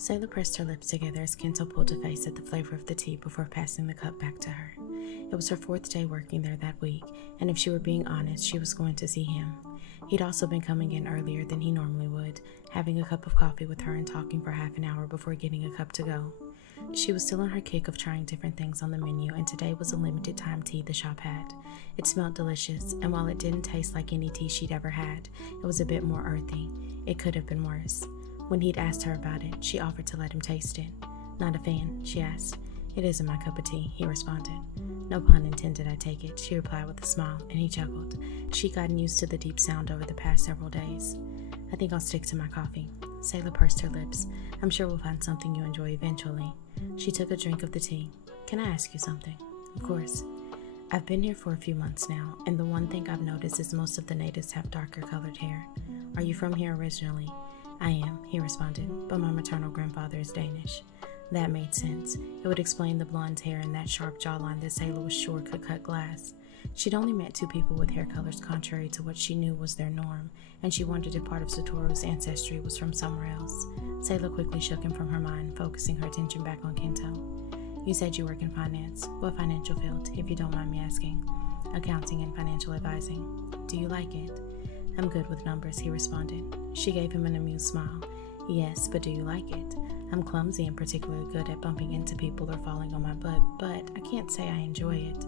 Saelah pressed her lips together as Kento pulled a face at the flavor of the tea before passing the cup back to her. It was her 4th day working there that week, and if she were being honest, she was going to see him. He'd also been coming in earlier than he normally would, having a cup of coffee with her and talking for half an hour before getting a cup to go. She was still on her kick of trying different things on the menu, and today was a limited time tea the shop had. It smelled delicious, and while it didn't taste like any tea she'd ever had, it was a bit more earthy. It could have been worse. When he'd asked her about it, she offered to let him taste it. "Not a fan?" she asked. "It isn't my cup of tea," he responded. "No pun intended, I take it," she replied with a smile, and he chuckled. She'd gotten used to the deep sound over the past several days. "I think I'll stick to my coffee." Saelah pursed her lips. "I'm sure we'll find something you enjoy eventually." She took a drink of the tea. "Can I ask you something?" "Of course." "I've been here for a few months now, and the one thing I've noticed is most of the natives have darker colored hair. Are you from here originally?" "I am," he responded, "but my maternal grandfather is Danish." That made sense. It would explain the blonde hair and that sharp jawline that Saelah was sure could cut glass. She'd only met 2 people with hair colors contrary to what she knew was their norm, and she wondered if part of Satoru's ancestry was from somewhere else. Saelah quickly shook him from her mind, focusing her attention back on Kento. "You said you work in finance. What financial field, if you don't mind me asking?" "Accounting and financial advising." "Do you like it?" "I'm good with numbers," he responded. She gave him an amused smile. "Yes, but do you like it? I'm clumsy and particularly good at bumping into people or falling on my butt, but I can't say I enjoy it."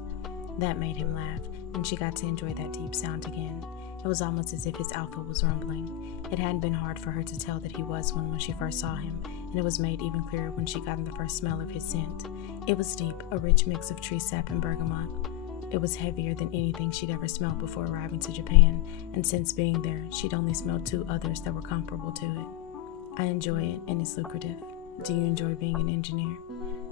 That made him laugh, and she got to enjoy that deep sound again. It was almost as if his alpha was rumbling. It hadn't been hard for her to tell that he was one when she first saw him, and it was made even clearer when she got in the first smell of his scent. It was deep, a rich mix of tree sap and bergamot. It was heavier than anything she'd ever smelled before arriving to Japan, and since being there, she'd only smelled 2 others that were comparable to it. "I enjoy it, and it's lucrative." "Do you enjoy being an engineer?"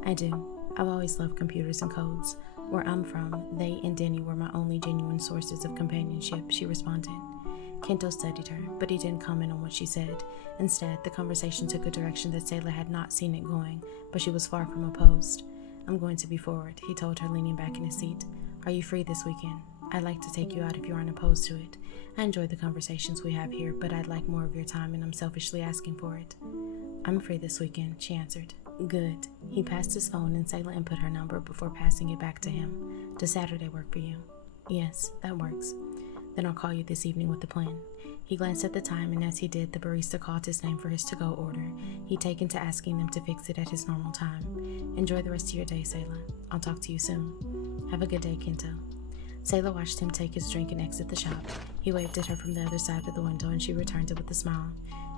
"I do. I've always loved computers and codes. Where I'm from, they and Denny were my only genuine sources of companionship," she responded. Kento studied her, but he didn't comment on what she said. Instead, the conversation took a direction that Saelah had not seen it going, but she was far from opposed. "I'm going to be forward," he told her, leaning back in his seat. "Are you free this weekend? I'd like to take you out if you aren't opposed to it. I enjoy the conversations we have here, but I'd like more of your time, and I'm selfishly asking for it." "I'm free this weekend," she answered. "Good." He passed his phone and Saelah input her number before passing it back to him. "Does Saturday work for you?" "Yes, that works." "Then I'll call you this evening with the plan." He glanced at the time, and as he did, the barista called his name for his to-go order. He'd taken to asking them to fix it at his normal time. "Enjoy the rest of your day, Saelah. I'll talk to you soon." "Have a good day, Kento." Saelah watched him take his drink and exit the shop. He waved at her from the other side of the window, and she returned it with a smile.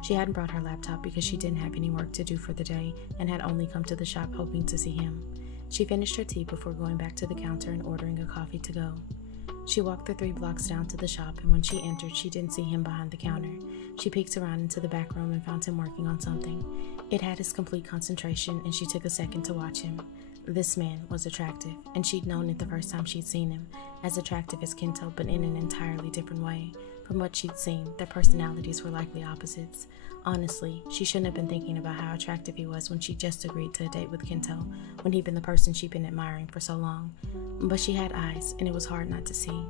She hadn't brought her laptop because she didn't have any work to do for the day and had only come to the shop hoping to see him. She finished her tea before going back to the counter and ordering a coffee to go. She walked the 3 blocks down to the shop, and when she entered, she didn't see him behind the counter. She peeked around into the back room and found him working on something. It had his complete concentration, and she took a second to watch him. This man was attractive, and she'd known it the first time she'd seen him, as attractive as Kento, but in an entirely different way. From what she'd seen, their personalities were likely opposites. Honestly, she shouldn't have been thinking about how attractive he was when she just agreed to a date with Kento, when he'd been the person she'd been admiring for so long. But she had eyes, and it was hard not to see.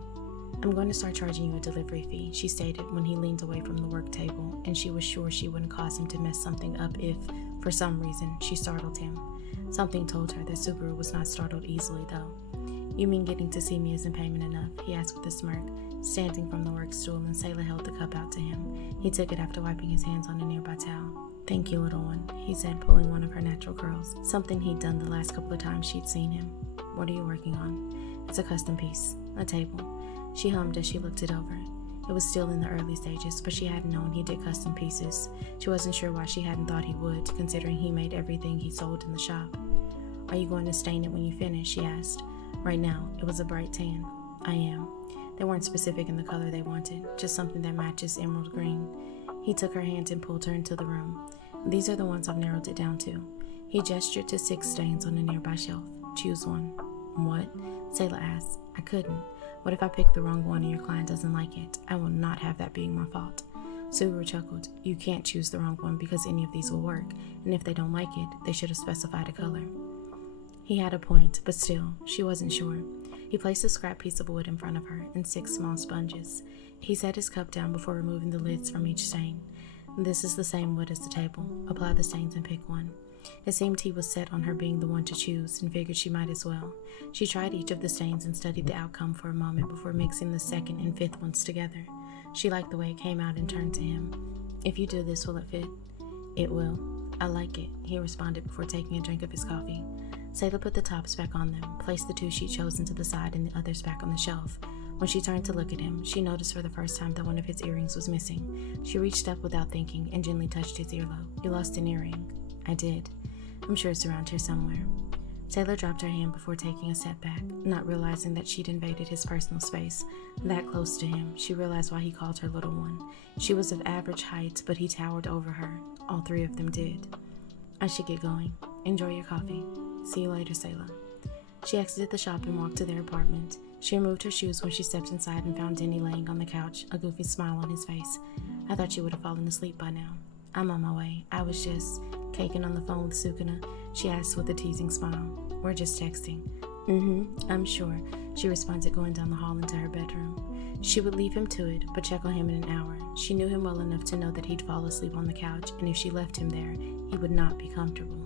"I'm going to start charging you a delivery fee," she stated when he leaned away from the work table, and she was sure she wouldn't cause him to mess something up if, for some reason, she startled him. Something told her that Suguru was not startled easily, though. "You mean getting to see me isn't payment enough?" he asked with a smirk, standing from the work stool, and Saelah held the cup out to him. He took it after wiping his hands on a nearby towel. "Thank you, little one," he said, pulling one of her natural curls, something he'd done the last couple of times she'd seen him. "What are you working on?" "It's a custom piece. A table." She hummed as she looked it over. It was still in the early stages, but she hadn't known he did custom pieces. She wasn't sure why she hadn't thought he would, considering he made everything he sold in the shop. "Are you going to stain it when you finish?" she asked. Right now, it was a bright tan. "I am." They weren't specific in the color they wanted, just something that matches emerald green. He took her hand and pulled her into the room. "These are the ones I've narrowed it down to." He gestured to 6 stains on a nearby shelf. "Choose one." "What?" Saelah asked. "I couldn't. What if I pick the wrong one and your client doesn't like it? I will not have that being my fault." Suguru chuckled. "You can't choose the wrong one because any of these will work, and if they don't like it, they should have specified a color." He had a point, but still, she wasn't sure. He placed a scrap piece of wood in front of her and 6 small sponges. He set his cup down before removing the lids from each stain. This is the same wood as the table. Apply the stains and pick one. It seemed he was set on her being the one to choose and figured she might as well. She tried each of the stains and studied the outcome for a moment before mixing the second and fifth ones together. She liked the way it came out and turned to him. If you do this, will it fit? It will. I like it, he responded before taking a drink of his coffee. Saelah put the tops back on them, placed the two she chosen to the side and the others back on the shelf. When she turned to look at him, she noticed for the first time that one of his earrings was missing. She reached up without thinking and gently touched his earlobe. You lost an earring. I did. I'm sure it's around here somewhere. Saelah dropped her hand before taking a step back, not realizing that she'd invaded his personal space. That close to him, she realized why he called her little one. She was of average height, but he towered over her. All three of them did. I should get going. Enjoy your coffee. See you later, Saelah. She exited the shop and walked to their apartment. She removed her shoes when she stepped inside and found Denny laying on the couch, a goofy smile on his face. I thought you would have fallen asleep by now. I'm on my way. I was just caking on the phone with Sukuna, she asked with a teasing smile. We're just texting. I'm sure, she responded, going down the hall into her bedroom. She would leave him to it, but check on him in an hour. She knew him well enough to know that he'd fall asleep on the couch, and if she left him there, he would not be comfortable.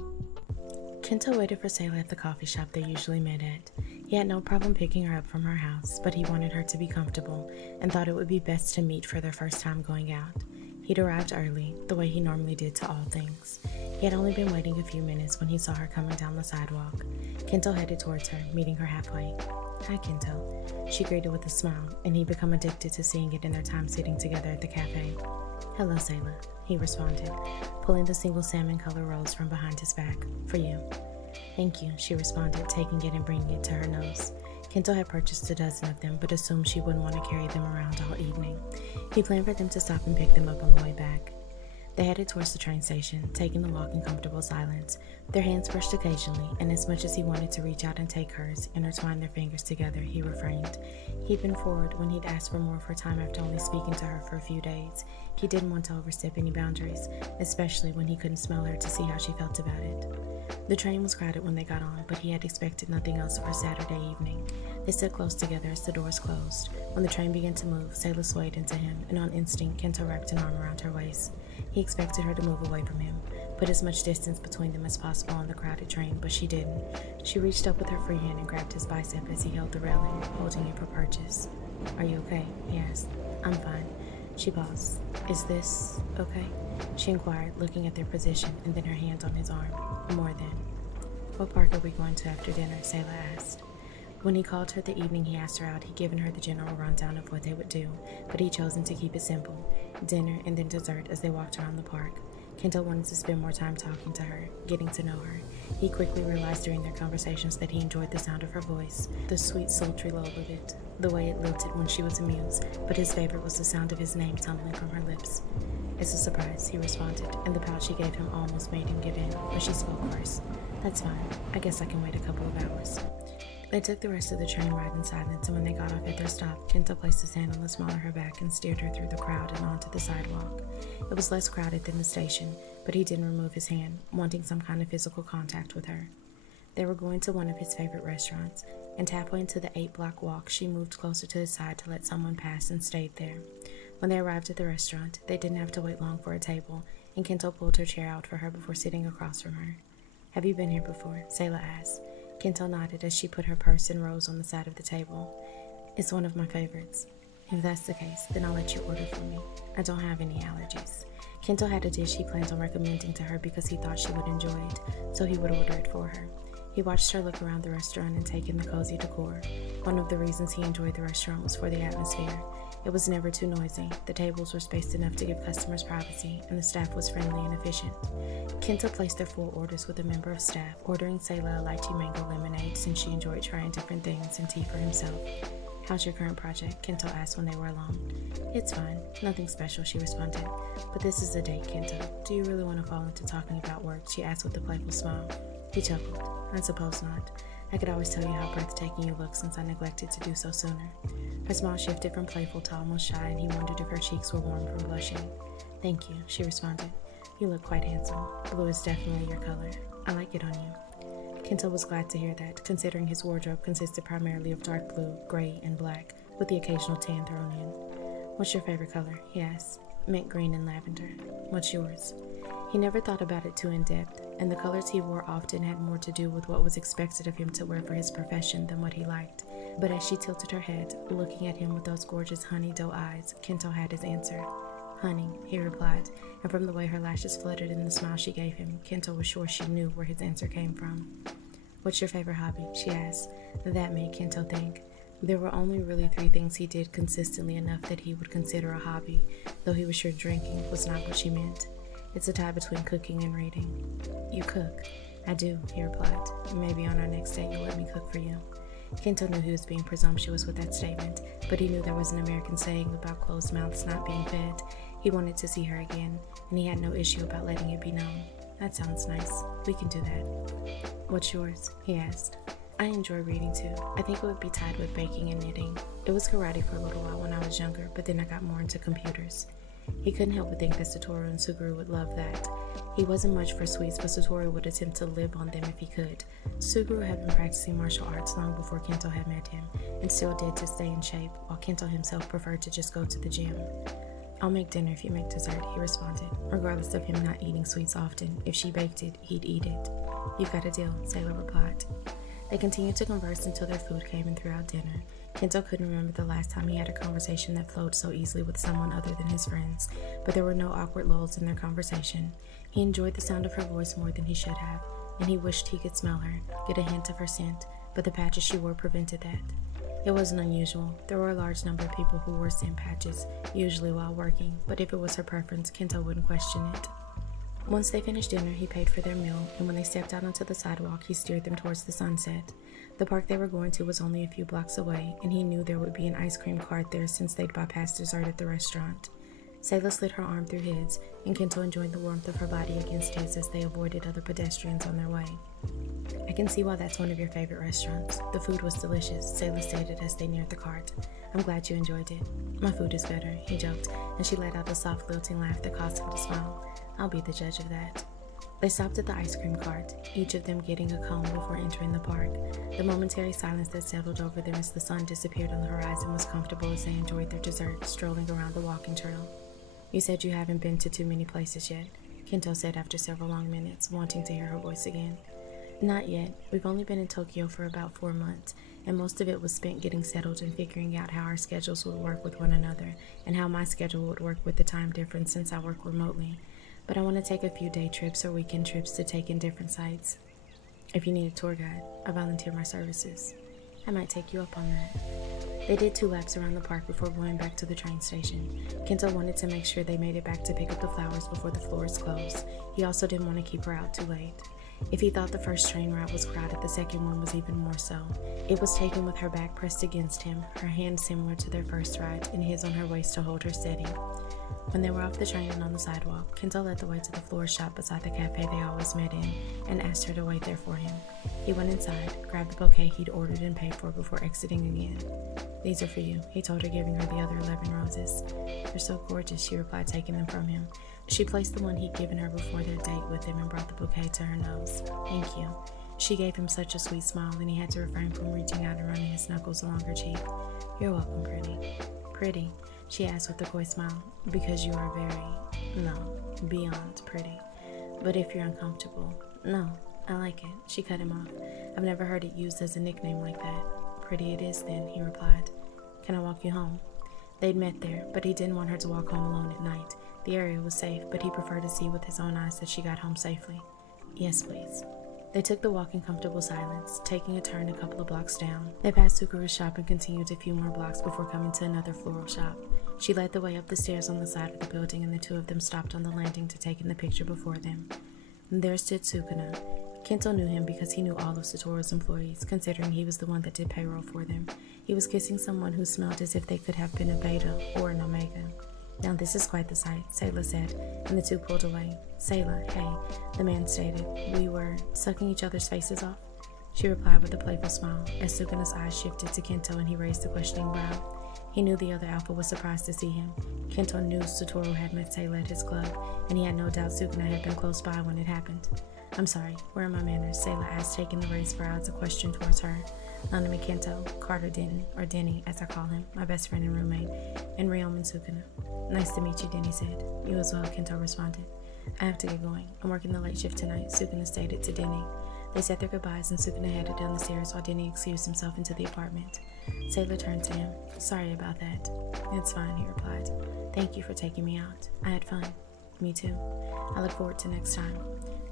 Kento waited for Saelah at the coffee shop they usually met at. He had no problem picking her up from her house, but he wanted her to be comfortable and thought it would be best to meet for their first time going out. He'd arrived early, the way he normally did to all things. He had only been waiting a few minutes when he saw her coming down the sidewalk. Kento headed towards her, meeting her halfway. Hi, Kento, she greeted with a smile, and he'd become addicted to seeing it in their time sitting together at the cafe. Hello, Saelah, he responded, pulling the single salmon color rose from behind his back. For you. Thank you, she responded, taking it and bringing it to her nose. Kento had purchased a dozen of them, but assumed she wouldn't want to carry them around all evening. He planned for them to stop and pick them up on the way back. They headed towards the train station, taking the walk in comfortable silence. Their hands brushed occasionally, and as much as he wanted to reach out and take hers, intertwine their fingers together, he refrained. He'd been forward when he'd asked for more of her time after only speaking to her for a few days. He didn't want to overstep any boundaries, especially when he couldn't smell her to see how she felt about it. The train was crowded when they got on, but he had expected nothing else for a Saturday evening. They stood close together as the doors closed. When the train began to move, Saelah swayed into him, and on instinct, Kento wrapped an arm around her waist. He expected her to move away from him, put as much distance between them as possible on the crowded train, but she didn't. She reached up with her free hand and grabbed his bicep as he held the railing, holding it for purchase. Are you okay? He asked. I'm fine. She paused. Is this okay? She inquired, looking at their position, and then her hand on his arm. More than. What park are we going to after dinner? Saelah asked. When he called her the evening he asked her out, he'd given her the general rundown of what they would do, but he'd chosen to keep it simple. Dinner and then dessert as they walked around the park. Kento wanted to spend more time talking to her, getting to know her. He quickly realized during their conversations that he enjoyed the sound of her voice, the sweet, sultry lull of it, the way it lilted when she was amused, but his favorite was the sound of his name tumbling from her lips. It's a surprise, he responded, and the pout she gave him almost made him give in, but she spoke first. That's fine. I guess I can wait a couple of hours. They took the rest of the train ride in silence, and when they got off at their stop, Kento placed his hand on the small of her back and steered her through the crowd and onto the sidewalk. It was less crowded than the station, but he didn't remove his hand, wanting some kind of physical contact with her. They were going to one of his favorite restaurants, and halfway into the 8-block walk, she moved closer to his side to let someone pass and stayed there. When they arrived at the restaurant, they didn't have to wait long for a table, and Kento pulled her chair out for her before sitting across from her. Have you been here before? Saelah asked. Kento nodded as she put her purse and rose on the side of the table. It's one of my favorites. If that's the case, then I'll let you order for me. I don't have any allergies. Kento had a dish he planned on recommending to her because he thought she would enjoy it, so he would order it for her. He watched her look around the restaurant and take in the cozy decor. One of the reasons he enjoyed the restaurant was for the atmosphere. It was never too noisy, the tables were spaced enough to give customers privacy, and the staff was friendly and efficient. Kento placed their full orders with a member of staff, ordering Saelah a lychee mango lemonade since she enjoyed trying different things and tea for himself. How's your current project? Kento asked when they were alone. It's fine. Nothing special, she responded. But this is a date, Kento. Do you really want to fall into talking about work? She asked with a playful smile. He chuckled. I suppose not. I could always tell you how breathtaking you look since I neglected to do so sooner. Her smile shifted from playful to almost shy, and he wondered if her cheeks were warm from blushing. Thank you, she responded. You look quite handsome. Blue is definitely your color. I like it on you. Kento was glad to hear that, considering his wardrobe consisted primarily of dark blue, gray, and black, with the occasional tan thrown in. What's your favorite color? He asked. Mint green and lavender. What's yours? He never thought about it too in depth, and the colors he wore often had more to do with what was expected of him to wear for his profession than what he liked. But as she tilted her head, looking at him with those gorgeous honey doe eyes, Kento had his answer. Honey, he replied, and from the way her lashes fluttered in the smile she gave him, Kento was sure she knew where his answer came from. What's your favorite hobby? She asked. That made Kento think. There were only really 3 things he did consistently enough that he would consider a hobby, though he was sure drinking was not what she meant. It's a tie between cooking and reading. You cook? I do, he replied. Maybe on our next date you'll let me cook for you. Kento knew he was being presumptuous with that statement, but he knew there was an American saying about closed mouths not being fed. He wanted to see her again, and he had no issue about letting it be known. That sounds nice. We can do that. What's yours? He asked. I enjoy reading too. I think it would be tied with baking and knitting. It was karate for a little while when I was younger, but then I got more into computers. He couldn't help but think that Satoru and Suguru would love that. He wasn't much for sweets, but Satoru would attempt to live on them if he could. Suguru had been practicing martial arts long before Kento had met him, and still did to stay in shape, while Kento himself preferred to just go to the gym. I'll make dinner if you make dessert, he responded, regardless of him not eating sweets often. If she baked it, he'd eat it. You've got a deal, Saelah replied. They continued to converse until their food came and throughout dinner. Kento couldn't remember the last time he had a conversation that flowed so easily with someone other than his friends, but there were no awkward lulls in their conversation. He enjoyed the sound of her voice more than he should have, and he wished he could smell her, get a hint of her scent, but the patches she wore prevented that. It wasn't unusual. There were a large number of people who wore scent patches, usually while working, but if it was her preference, Kento wouldn't question it. Once they finished dinner, he paid for their meal, and when they stepped out onto the sidewalk, he steered them towards the sunset. The park they were going to was only a few blocks away, and he knew there would be an ice cream cart there since they'd bypassed dessert at the restaurant. Saelah slid her arm through his, and Kento enjoyed the warmth of her body against his as they avoided other pedestrians on their way. I can see why that's one of your favorite restaurants. The food was delicious, Saelah stated as they neared the cart. I'm glad you enjoyed it. My food is better, he joked, and she let out a soft, lilting laugh that caused him to smile. I'll be the judge of that. They stopped at the ice cream cart, each of them getting a cone before entering the park. The momentary silence that settled over them as the sun disappeared on the horizon was comfortable as they enjoyed their dessert, strolling around the walking trail. You said you haven't been to too many places yet, Kento said after several long minutes, wanting to hear her voice again. Not yet. We've only been in Tokyo for about 4 months, and most of it was spent getting settled and figuring out how our schedules would work with one another, and how my schedule would work with the time difference since I work remotely. But I want to take a few day trips or weekend trips to take in different sites. If you need a tour guide, I volunteer my services. I might take you up on that. They did 2 laps around the park before going back to the train station. Kento wanted to make sure they made it back to pick up the flowers before the floors closed. He also didn't want to keep her out too late. If he thought the first train ride was crowded, the second one was even more so. It was taken with her back pressed against him, her hand similar to their first ride, and his on her waist to hold her steady. When they were off the train and on the sidewalk, Kento led the way to the floral shop beside the cafe they always met in, and asked her to wait there for him. He went inside, grabbed the bouquet he'd ordered and paid for before exiting again. These are for you, he told her, giving her the other 11 roses. They're so gorgeous, she replied, taking them from him. She placed the one he'd given her before their date with him and brought the bouquet to her nose. Thank you. She gave him such a sweet smile that he had to refrain from reaching out and running his knuckles along her cheek. You're welcome, pretty. Pretty? She asked with a coy smile. Because you are beyond pretty. But if you're uncomfortable, no, I like it. She cut him off. I've never heard it used as a nickname like that. Pretty it is then, he replied. Can I walk you home? They'd met there, but he didn't want her to walk home alone at night. The area was safe, but he preferred to see with his own eyes that she got home safely. Yes, please. They took the walk in comfortable silence, taking a turn a couple of blocks down. They passed Suguru's shop and continued a few more blocks before coming to another floral shop. She led the way up the stairs on the side of the building, and the 2 of them stopped on the landing to take in the picture before them. There stood Sukuna. Kento knew him because he knew all of Satoru's employees, considering he was the one that did payroll for them. He was kissing someone who smelled as if they could have been a beta or an omega. Now this is quite the sight, Saelah said, and the 2 pulled away. Saelah, hey, the man stated. We were sucking each other's faces off? She replied with a playful smile, as Sukuna's eyes shifted to Kento and he raised a questioning brow. He knew the other alpha was surprised to see him. Kento knew Satoru had met Saelah at his club, and he had no doubt Sukuna had been close by when it happened. I'm sorry, where are my manners? Saelah asked, taking the raised brow as a question towards her. Nana and Kento, Carter Denton, or Denny as I call him, my best friend and roommate, and Ryom and Sukuna. Nice to meet you, Denny said. You as well, Kento responded. I have to get going. I'm working the late shift tonight, Sukuna stated to Denny. They said their goodbyes and Sukuna headed down the stairs while Denny excused himself into the apartment. Saelah turned to him. Sorry about that. It's fine, he replied. Thank you for taking me out. I had fun. Me too. I look forward to next time.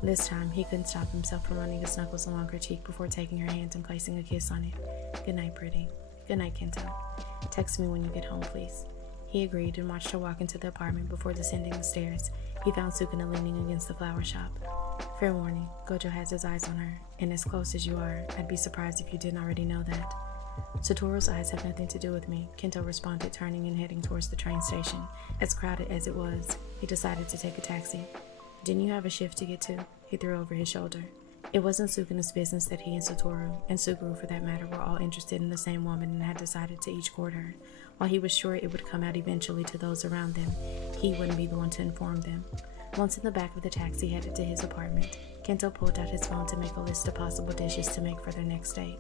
This time, he couldn't stop himself from running his knuckles along her cheek before taking her hand and placing a kiss on it. Good night, pretty. Good night, Kento. Text me when you get home, please. He agreed and watched her walk into the apartment before descending the stairs. He found Sukuna leaning against the flower shop. Fair warning, Gojo has his eyes on her, and as close as you are, I'd be surprised if you didn't already know that. Satoru's eyes have nothing to do with me, Kento responded, turning and heading towards the train station. As crowded as it was, he decided to take a taxi. Didn't you have a shift to get to? He threw over his shoulder. It wasn't Sukuna's business that he and Satoru, and Suguru for that matter, were all interested in the same woman and had decided to each court her. While he was sure it would come out eventually to those around them, he wouldn't be the one to inform them. Once in the back of the taxi headed to his apartment, Kento pulled out his phone to make a list of possible dishes to make for their next date.